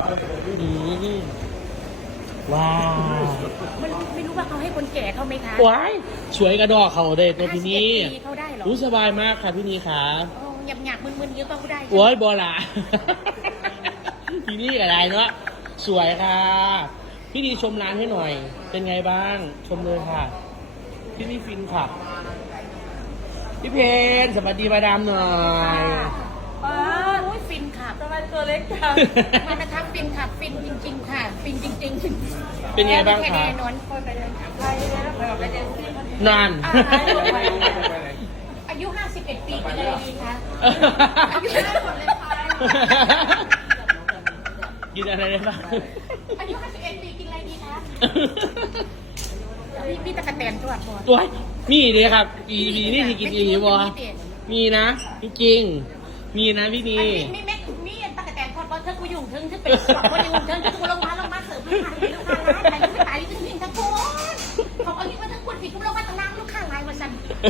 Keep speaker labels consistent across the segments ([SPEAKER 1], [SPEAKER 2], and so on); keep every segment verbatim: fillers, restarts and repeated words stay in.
[SPEAKER 1] อืมว้าว
[SPEAKER 2] ไม่ไม่รู้ว่าเขาให้คนแก่เขาไหมคะ
[SPEAKER 1] ว้ายสวยกระดอกเขาเลยตัวพี่นี่
[SPEAKER 2] ห้าสิบเอ็ดปีเขาได้เหรอ
[SPEAKER 1] รู้สบายมากค่ะพี่นี่ค่ะ
[SPEAKER 2] โอ้หยาบหยาบมึนมึนๆเยอะก็ได้
[SPEAKER 1] โอ้ยบอละพี่นี่ก็ได้เนาะสวยค่ะ พี่นี่ชมร้านให้หน่อย เป็นไงบ้าง ชมเลยค่ะ พี่นี่ฟินค่ะ พี่เพนสวัสดีมาดามหน่อย
[SPEAKER 2] ป้าโอ้ยฟินค่ะ
[SPEAKER 3] ทำไมตัวเล็กจัง
[SPEAKER 2] มานะคะฟินค่ะฟินจริง ๆ ค่ะ ฟินจริงๆ
[SPEAKER 1] เป็นไงบ้าง
[SPEAKER 2] แค่
[SPEAKER 1] คะ
[SPEAKER 2] แน่นอน
[SPEAKER 3] ไปเลยไปเลยไปกับไปเจนซี่
[SPEAKER 1] นาน
[SPEAKER 2] อายุห้าสิบเอ็ดปีกินอะไรดีคะอายุห้าหมดเลยค่ะ
[SPEAKER 1] กินอะไรได้บ้าง
[SPEAKER 2] อายุห้าสิบเอ็ดปีกินอะไรดีคะพี่พี่ตะกะแตนตัวตัว
[SPEAKER 1] โอ้ยมีเลยครับมีมีนี่ที่กินอีกบ่มีนะ จริงๆมีนะพี่นี
[SPEAKER 2] มีเม็ดมีตะกะแตนทอดบอลเธอกูยุ่งถึงฉันเป็นสอบคนยุ่งถึงฉันกูลงมาลงมาเสิร์ฟลูกค้าลูกค้าร้านอะไรไม่ตายจริงๆทั้งคนเขาเอาที่มาทั้งคนผิดกูลงมาตั้งน้ำลูกค้าไลน์มาสั่น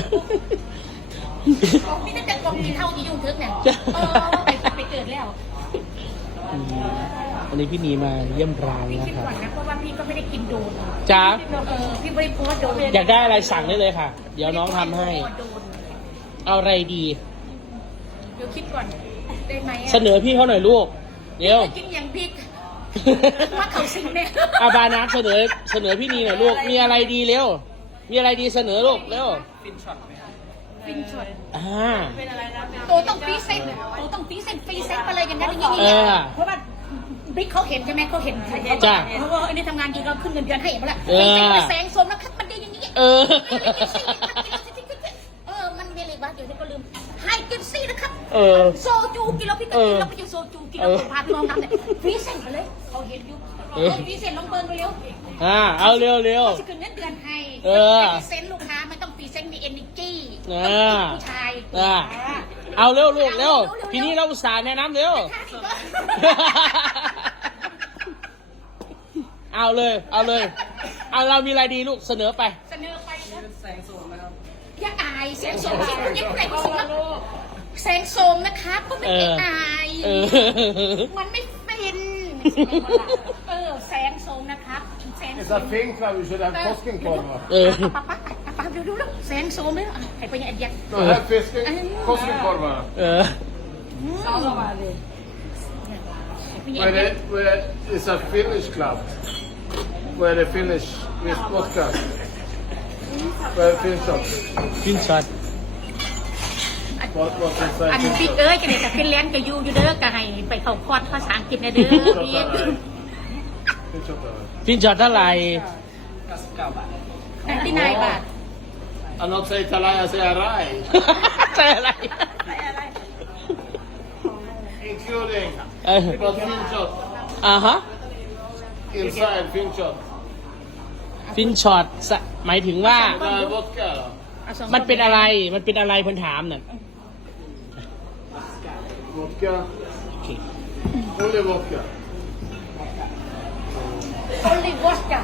[SPEAKER 2] นี่ตั้งแต่กองกินเท่าที่ยุ่งถึงเนี่ยเออไปไปเกิดแล้ว
[SPEAKER 1] อืมอันนี้พี่นีมาเยี่ยมร้าน
[SPEAKER 2] พี่
[SPEAKER 1] นะ
[SPEAKER 2] คิด
[SPEAKER 1] ครับ
[SPEAKER 2] ก่อนนะเพราะว่าพี่ก็ไม่ได้กินโดน
[SPEAKER 1] จ้า
[SPEAKER 2] เออพี่ไม่ได้โพสต์โดน
[SPEAKER 1] อยากได้อะไรสั่งได้เลยค่ะ เดี๋ยวน้องทำให้
[SPEAKER 2] โดน
[SPEAKER 1] เอาอะไรดี
[SPEAKER 2] เดี๋ยวคิดก่อนได้ไหม
[SPEAKER 1] เสนอพี่เขาหน่อยลูก เดี๋ยว
[SPEAKER 2] กินอย่างพริกว่าเขาสิ่งเนี่ย
[SPEAKER 1] อาบานักเสนอเสนอพี่นีหน่อยลูก มีอะไรดีเร็ว มีอะไรดีเสนอลูกเร็ว
[SPEAKER 2] ฟินช็อต
[SPEAKER 1] อ่า
[SPEAKER 3] เป็นอะไรนะ
[SPEAKER 2] โตต้องฟีเซ็ตโตต้องฟีเซ็ตฟีเซ็ตมาเลยอย่างนั้นอย่างนี้
[SPEAKER 1] เออ
[SPEAKER 2] เพราะว่าบิ๊กเขาเห็นใช่ไหมเขาเห็น
[SPEAKER 1] จ้ะ
[SPEAKER 2] เพราะว่าอันนี้ทำงานดีก็ขึ้นเงินเดือนให้มาละ
[SPEAKER 1] เออ
[SPEAKER 2] ฟีเซ็ตมาแสงสมแล้วคัดมันดีอย่างนี้
[SPEAKER 1] เออ
[SPEAKER 2] เออมันมีอะไรบ้างเดี๋ยวฉันก็ลืมให้กินซี่นะครับ
[SPEAKER 1] เออ
[SPEAKER 2] โซจูกินแล้วพี่ก็กินแล้วไปอยู่โซจูกินแล้วพาพี่น้องทำเนี่ยฟีเซ็ตมาเลยเขาเห็นอยู่
[SPEAKER 1] เออ
[SPEAKER 2] ฟีเซ็ตลองเบิร์นไปเร็ว
[SPEAKER 1] อ่า เอาเร็วเร็ว
[SPEAKER 2] จะขึ้นเงินเดือนให้
[SPEAKER 1] เออ
[SPEAKER 2] ไม่เซ็นลูกค้าไม่ต้องฟีเซ็นมีเอเนจีต้
[SPEAKER 1] อ่า
[SPEAKER 2] องผู้ชาย
[SPEAKER 1] อ่า เอาเร็วลูกเร็ว พี่นี่เราอุตส่าห์แนะนำเร็ว เอาเลย เอาเลย เอาเรามีอะไรดีลูกเสนอไป
[SPEAKER 2] เสนอไปนะแสงโสมนะครับอย่าอายแสงโสมที่คุณยังไหนก็สิครับแสงโสมนะครับก็ไม่ได้อาย
[SPEAKER 1] เออ
[SPEAKER 2] มันไม่เป็นเออแสงโสมนะครับแสง
[SPEAKER 4] It's
[SPEAKER 2] โส
[SPEAKER 4] a
[SPEAKER 2] ม
[SPEAKER 4] thing that we should have Koskenkorva.
[SPEAKER 1] เออ
[SPEAKER 2] ปั๊บปั๊บปั๊บดูดูดูแสงโสมเลยใครไปยังไอ้เดีย
[SPEAKER 4] No, have fisken, Koskenkorva.
[SPEAKER 1] เออ
[SPEAKER 3] สองสบายเลย
[SPEAKER 4] Where the, where it's a Finnish club. Where the Finnish with vodka. Where Finnish shop.
[SPEAKER 1] ฟินช็อต
[SPEAKER 4] What, what's
[SPEAKER 2] อัน
[SPEAKER 4] inside
[SPEAKER 2] บิ๊ก
[SPEAKER 4] Finnish
[SPEAKER 2] เอ้
[SPEAKER 4] shop?
[SPEAKER 2] ยกันเนี่ยแต่ฟินแลนด์ก็อยู่อยู่เด้อก็ให้ไปเข้าคอร์สภาษาอังกฤษนะเด้อพี่
[SPEAKER 4] Finnish shop.
[SPEAKER 1] ฟินช็อตเท่าไหร่
[SPEAKER 2] นั่นที่นายบาท
[SPEAKER 4] I'm not saying Talaya, I say Arai.
[SPEAKER 1] ใช่อะไร
[SPEAKER 4] Including
[SPEAKER 1] เออ
[SPEAKER 4] but Finnish shop.
[SPEAKER 1] อ่าฮะ
[SPEAKER 4] Inside Finnish shop.
[SPEAKER 1] ฟินช็อตสะหมายถึงว่า
[SPEAKER 4] The vodka.
[SPEAKER 2] อาสอง
[SPEAKER 1] มันเป็นอะไร มันเป็นอะไรคนถามน่ะ
[SPEAKER 4] Vodka.
[SPEAKER 1] โอเค
[SPEAKER 4] Only vodka.
[SPEAKER 2] โอลิวอสจ้ะ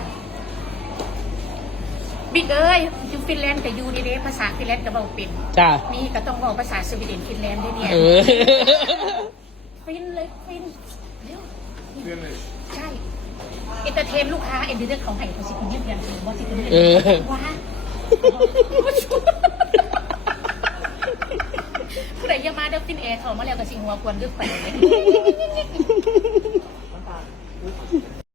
[SPEAKER 2] บิ๊กเอ้ยอยู่ฟินแลนด์กับยูดีเดภาษาฟินแลนด์กับเบาเป็น
[SPEAKER 1] จ้า
[SPEAKER 2] นี่ก็ต้องบอกภาษาสวีเดนฟินแลนด์ด้วยเนี่ย
[SPEAKER 1] เออ
[SPEAKER 2] ฟินเลยฟินเร็ว
[SPEAKER 4] Finnish.
[SPEAKER 2] ใช่เอนเตอร์เทนลูกค้าเอ็นเดอร์เขาให้เขาสิคุณยืนยันถือว่าสิคุณยืน
[SPEAKER 1] เออ
[SPEAKER 2] ว้าผู้ใดอย่ามาเด้อฟินแอร์เขามาแล้วก็สิหัวควนดึกไปเลย